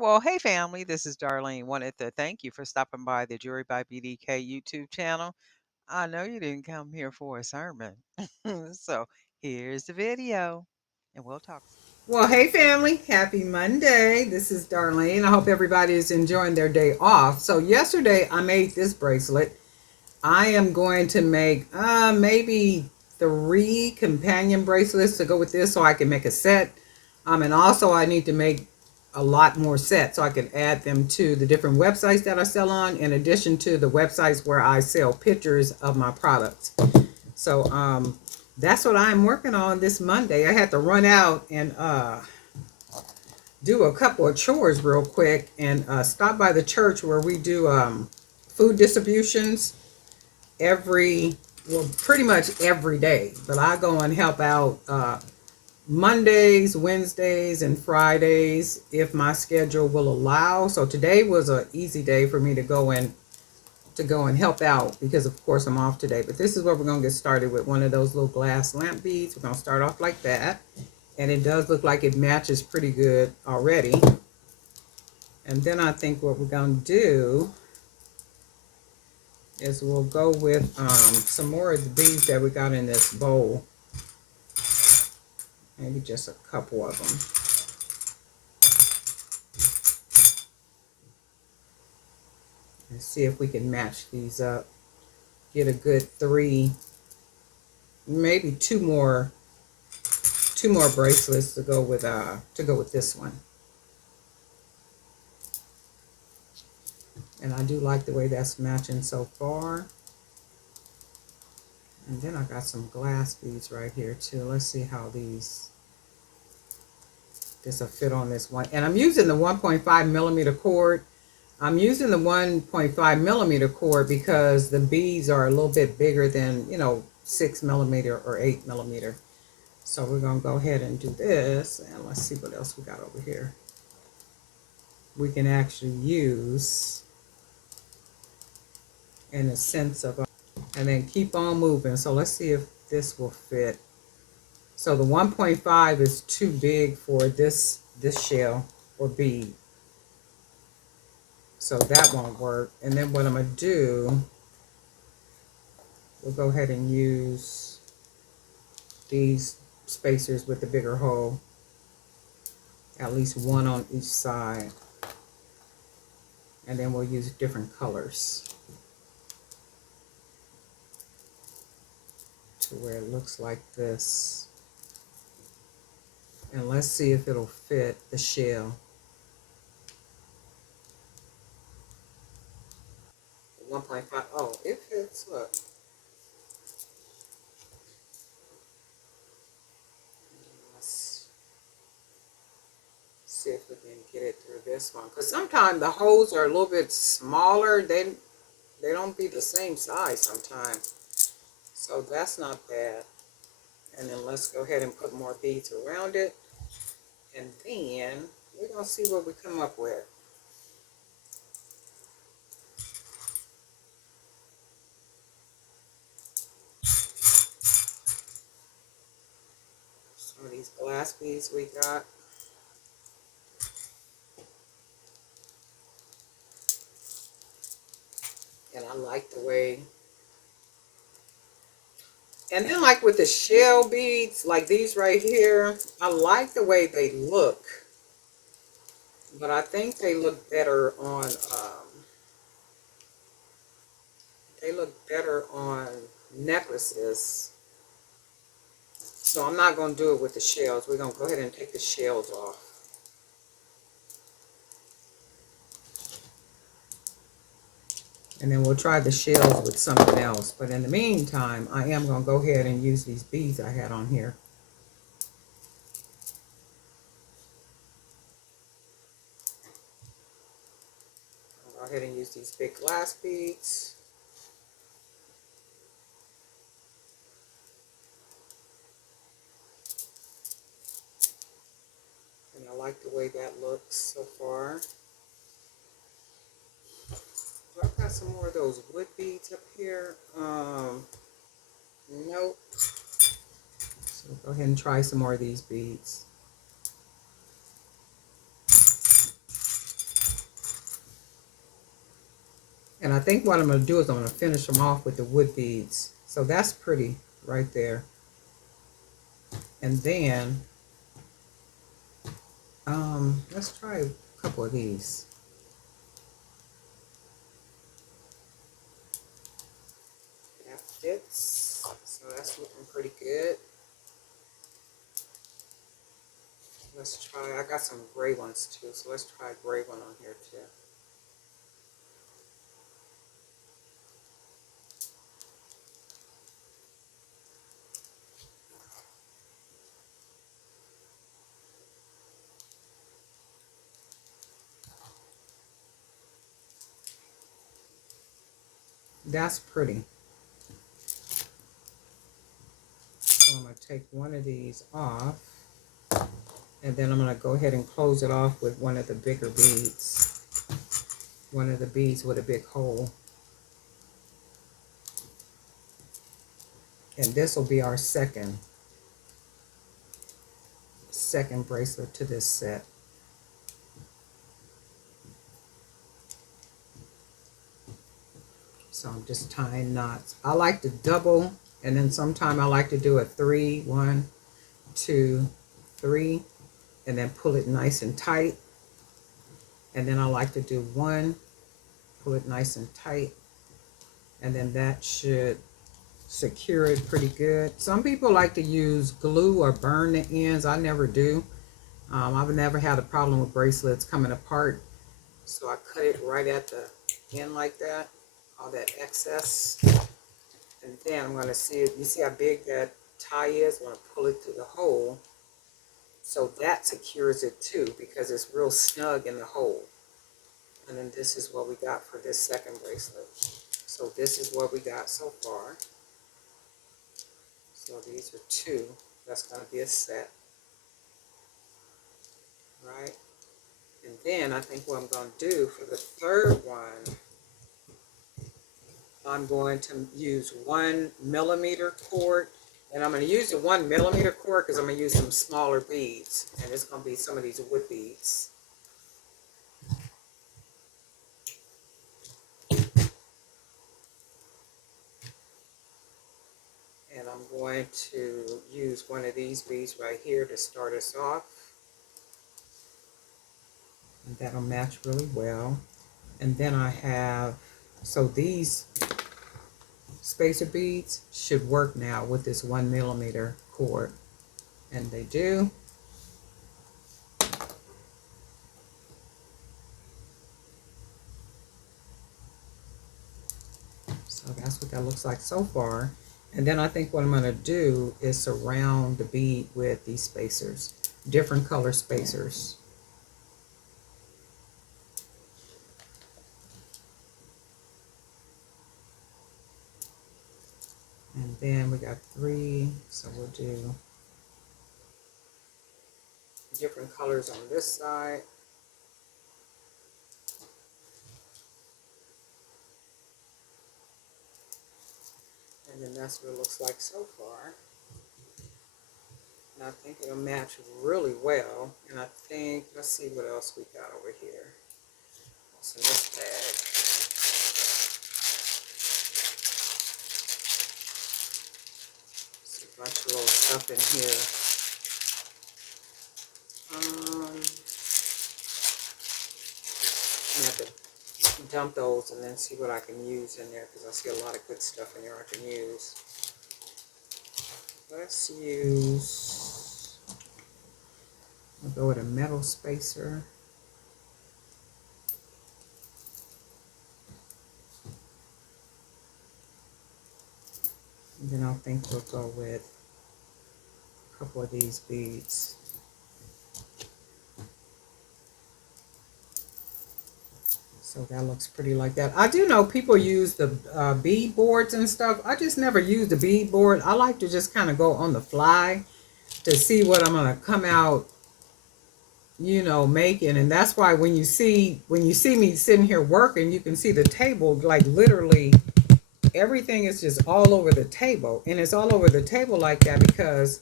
Well, hey family, this is Darlene. Wanted to thank you for stopping by the Jury by BDK YouTube channel. I know you didn't come here for a sermon. So here's the video, and we'll talk. Well, hey family, happy Monday. This is Darlene. I hope everybody is enjoying their day off. So yesterday I made this bracelet. I am going to make maybe 3 companion bracelets to go with this so I can make a set. And also I need to make a lot more sets so I can add them to the different websites that I sell on, in addition to the websites where I sell pictures of my products. So that's what I'm working on this Monday. I had to run out and do a couple of chores real quick and stop by the church where we do food distributions pretty much every day. But I go and help out Mondays, Wednesdays, and Fridays if my schedule will allow. So today was an easy day for me to go and help out because of course I'm off today. But this is where we're going to get started with one of those little glass lamp beads. We're going to start off like that, and it does look like it matches pretty good already. And then I think what we're going to do is we'll go with some more of the beads that we got in this bowl. Maybe just a couple of them. And see if we can match these up. Get a good 3, maybe two more bracelets to go with this one. And I do like the way that's matching so far. And then I got some glass beads right here too. Let's see how this will fit on this one. And I'm using the 1.5 millimeter cord. I'm using the 1.5 millimeter cord because the beads are a little bit bigger than, 6 millimeter or 8 millimeter. So we're going to go ahead and do this. And let's see what else we got over here. We can actually use in a sense of, and then keep on moving. So let's see if this will fit. So the 1.5 is too big for this shell or bead. So that won't work. And then what I'm going to do, we'll go ahead and use these spacers with the bigger hole. At least one on each side. And then we'll use different colors to where it looks like this. And let's see if it'll fit the shell. 1.5. Oh, it fits. Look. Let's see if we can get it through this one. Because sometimes the holes are a little bit smaller. They don't be the same size sometimes. So that's not bad. And then let's go ahead and put more beads around it. And then we're going to see what we come up with. Some of these glass beads we got. And I like the way. And then like with the shell beads, like these right here, I like the way they look. But I think they look better on necklaces. So I'm not going to do it with the shells. We're going to go ahead and take the shells off. And then we'll try the shells with something else. But in the meantime, I am going to go ahead and use these beads I had on here. I'll go ahead and use these big glass beads. And I like the way that looks so far. I've got some more of those wood beads up here. Nope. So go ahead and try some more of these beads. And I think what I'm going to do is I'm going to finish them off with the wood beads. So that's pretty right there. And then, let's try a couple of these. That fits. So that's looking pretty good. Let's try, I got some gray ones too. So let's try a gray one on here too. That's pretty. So I'm going to take one of these off. And then I'm going to go ahead and close it off with one of the bigger beads. One of the beads with a big hole. And this will be our second bracelet to this set. So I'm just tying knots. I like to double, and then sometime I like to do a 3, 1, 2, 3, and then pull it nice and tight. And then I like to do 1, pull it nice and tight, and then that should secure it pretty good. Some people like to use glue or burn the ends. I never do. I've never had a problem with bracelets coming apart. So I cut it right at the end like that, all that excess. And then I'm going to see it. You see how big that tie is? I'm going to pull it through the hole. So that secures it too, because it's real snug in the hole. And then this is what we got for this second bracelet. So this is what we got so far. So these are 2. That's going to be a set. Right? And then I think what I'm going to do for the third one, I'm going to use 1mm cord. And I'm going to use the 1mm cord because I'm going to use some smaller beads. And it's going to be some of these wood beads. And I'm going to use one of these beads right here to start us off. And that'll match really well. And then I have, so these spacer beads should work now with this 1mm cord. And they do. So that's what that looks like so far. And then I think what I'm going to do is surround the bead with these spacers, different color spacers. And then we got 3, so we'll do different colors on this side. And then that's what it looks like so far. And I think it'll match really well. And I think, let's see what else we got over here. What's in this bag? There's a bunch of little stuff in here. I have to dump those and then see what I can use in there, because I see a lot of good stuff in there I can use. Let's use, I'll go with a metal spacer. And then I think we'll go with a couple of these beads. So that looks pretty like that. I do know people use the bead boards and stuff. I just never used the bead board. I like to just kind of go on the fly to see what I'm going to come out, you know, making. And that's why when you see me sitting here working, you can see the table, like literally everything is just all over the table. And it's all over the table like that because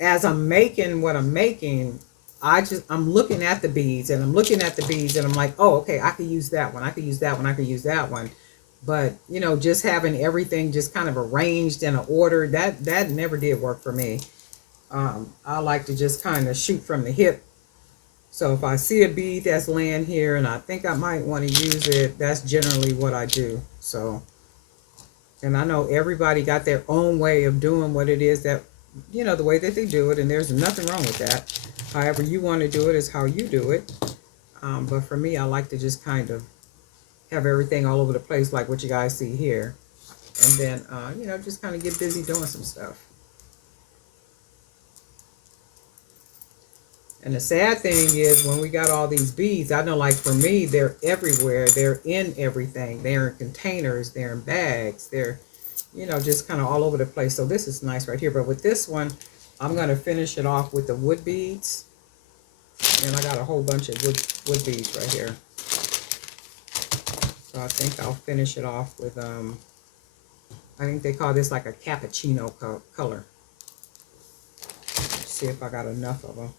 as I'm making what I'm making, I'm looking at the beads and I'm looking at the beads and I'm like, oh, okay, I could use that one. I could use that one. I could use that one. But just having everything just kind of arranged in an order, that never did work for me. I like to just kind of shoot from the hip. So if I see a bead that's laying here and I think I might want to use it, that's generally what I do. So, and I know everybody got their own way of doing what it is that, the way that they do it, and there's nothing wrong with that. However you want to do it is how you do it. But for me, I like to just kind of have everything all over the place, like what you guys see here. And then, just kind of get busy doing some stuff. And the sad thing is when we got all these beads, I know like for me, they're everywhere. They're in everything. They're in containers. They're in bags. They're, just kind of all over the place. So this is nice right here. But with this one, I'm going to finish it off with the wood beads. And I got a whole bunch of wood beads right here. So I think I'll finish it off with, I think they call this like a cappuccino color. Let's see if I got enough of them.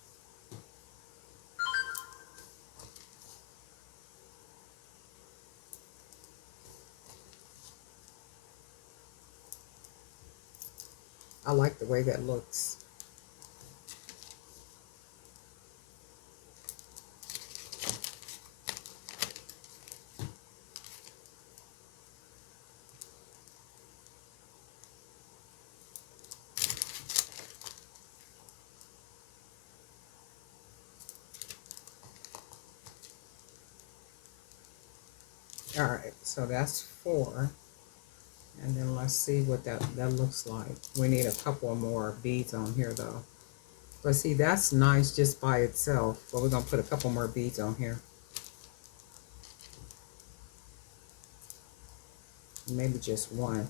I like the way that looks. All right, so that's 4. And then let's see what that looks like. We need a couple more beads on here though. But see, that's nice just by itself. But we're gonna put a couple more beads on here. Maybe just one.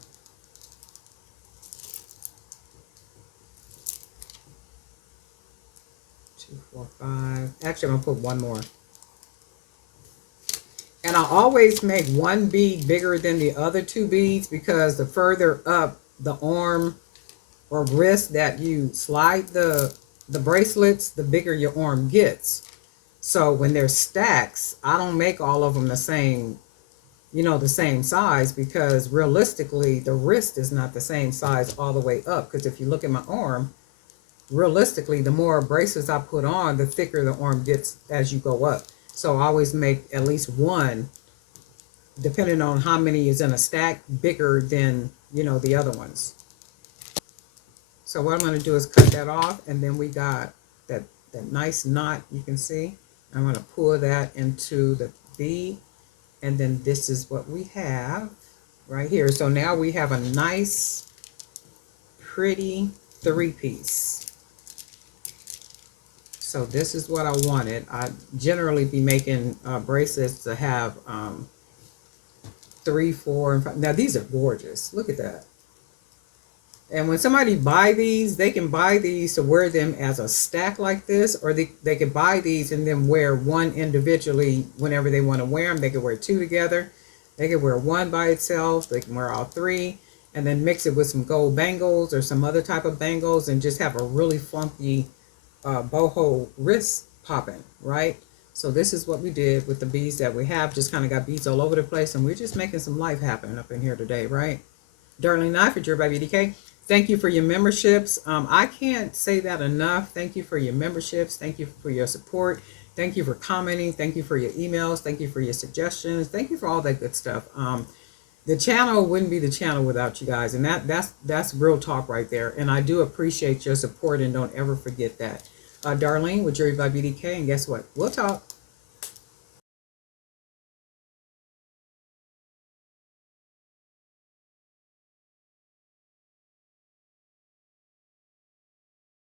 2, 4, 5. Actually, I'm gonna put one more. And I always make one bead bigger than the other 2 beads because the further up the arm or wrist that you slide the bracelets, the bigger your arm gets. So when there's stacks, I don't make all of them the same, the same size because realistically the wrist is not the same size all the way up. Because if you look at my arm, realistically, the more bracelets I put on, the thicker the arm gets as you go up. So I always make at least one, depending on how many is in a stack, bigger than, the other ones. So what I'm going to do is cut that off, and then we got that nice knot you can see. I'm going to pull that into the bead, and then this is what we have right here. So now we have a nice, pretty 3-piece. So this is what I wanted. I generally be making bracelets to have 3, 4, and 5. Now these are gorgeous. Look at that. And when somebody buy these, they can buy these to wear them as a stack like this, or they can buy these and then wear one individually whenever they want to wear them. They can wear 2 together. They can wear one by itself. They can wear all 3 and then mix it with some gold bangles or some other type of bangles and just have a really funky boho wrist popping, right? So this is what we did with the beads that we have. Just kind of got beads all over the place, and we're just making some life happen up in here today, right? Darling Knife at Your Baby DK. Thank you for your memberships. I can't say that enough. Thank you for your memberships. Thank you for your support. Thank you for commenting. Thank you for your emails. Thank you for your suggestions. Thank you for all that good stuff. The channel wouldn't be the channel without you guys, and that's real talk right there. And I do appreciate your support, and don't ever forget that. Darlene with Jury by BDK, and guess what? We'll talk.